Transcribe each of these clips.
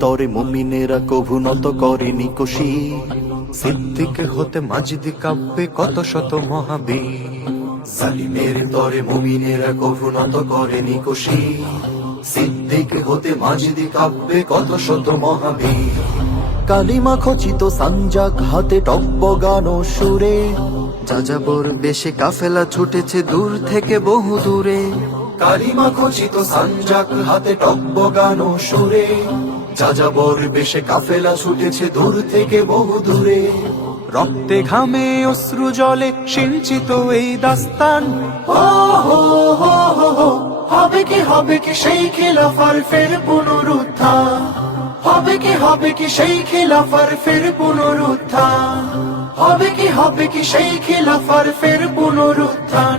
তরে মুমিনেরা কভু নত করেনি কোশি সিদ্দিক হতে মাজিদি কাব্যে কত শত মহাবীর। সালিমের তরে মুমিনেরা কভু নত করেনি কোশি সিদ্দিক হতে মাজিদি কাব্যে কত শত মহাবীর। কালিমা খচিত সাঞ্জাক হাতে টব্য গান সুরে। যাযাবর বেশে কাফেলা ছুটেছে দূর থেকে বহু দূরে। কালিমা খচিত সাঞ্জাক হাতে টব্য গান সুরে। যাযাবর বেশে কাফেলা ছুটেছে দূর থেকে বহু দূরে। রক্তে ঘামে অশ্রু জলে সিঞ্চিত এই দাস্তান। হবে কি হবে কি সেই খিলাফার ফের পুনরুত্থান? হবে কি হবে কি সেই খিলাফার ফের পুনরুত্থান? হবে কি হবে কি সেই খিলাফার ফের পুনরুত্থান?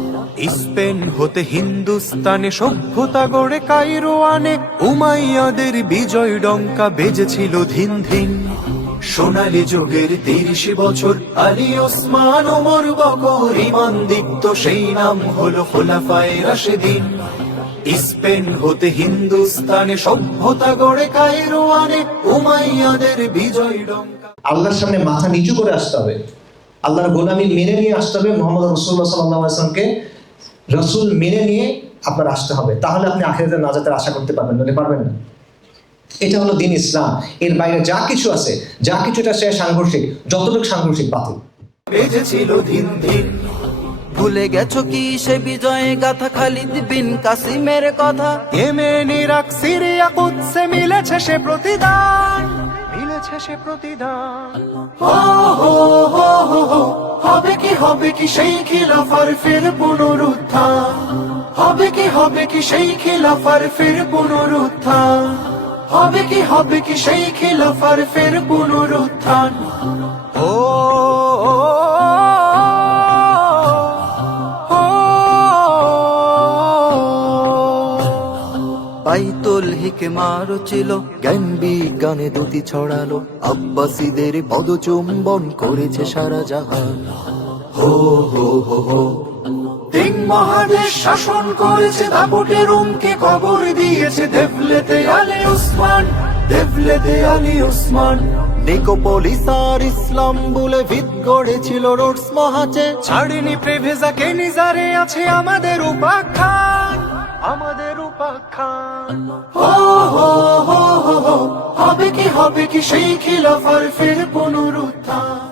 স্পেন হতে হিন্দুস্তানে সভ্যতা গড়ে কাইরো আনে উমাইয়াদের বিজয় ডঙ্কা বেজেছিল ধিন ধিন সোনালী যুগের তিরিশ বছর আলী ওসমান ওমর বকর ইমান দীপ্ত, সেই নাম হলো খোলাফায় রাশেদিন। স্পেন হতে হিন্দুস্তানে সভ্যতা গড়ে কায়রো আনে উমাইয়াদের বিজয় ডঙ্কা। আল্লাহর সামনে মাথা নিচু করে আসতে হবে। আল্লাহর গোলামি মেনে নিয়ে আসতে হবে। মোহাম্মদ রসুল্লাহ সাল্লাহ আসলামকে রসুল মেনে নিয়ে আপনার আসতে হবে। তাহলে আপনি আখেরাতে নাজাতের আশা করতে পারবেন, নইলে পারবেন না। এটা হলো দিন ইসলাম। এর বাইরে যা কিছু আছে, যা কিছুটা সে সাংঘর্ষিক, যতটুকু সাংঘর্ষিক বাতিল। ভুলে গেছো কি সে বিজয়ে গাথা খালিদ বিন কাসিমের কথা? ইয়েমেন ইরাক সিরিয়া কুৎসে মিলেছে সে প্রতিদান। মিলেছে সে প্রতিদান। হবে কি হবে কি সেই খিলাফার ফের পুনরুত্থান? হবে কি হবে কি সেই খিলাফার ফের পুনরুত্থান? হবে কি হবে কি সেই খিলাফার ফের পুনরুত্থান? ও, বাইতুল হিকমার ছিল জ্ঞান বিজ্ঞানে দুটি ছড়ালো। আব্বাসীদের পদচুম্বন করেছে সারা জাহান। হো হো হো হো। তিন মহাদেশ শাসন করেছে, দাপটে রুমকে কবর দিয়েছে। দেবলেতে আলী উসমান, দেবলেতে আলী উসমান। নিকোপলিস আর ইসলাম বলে ভিত গড়েছিল রোডস মহাচে। ছাড়িনি প্রেভেজাকে নিজারে আছে আমাদের উপাখ্যান। আমাদের উপাখ্যান। হো হো হো হো হবে কি হবে কি সেই খিলাফার ফের পুনরুত্থান।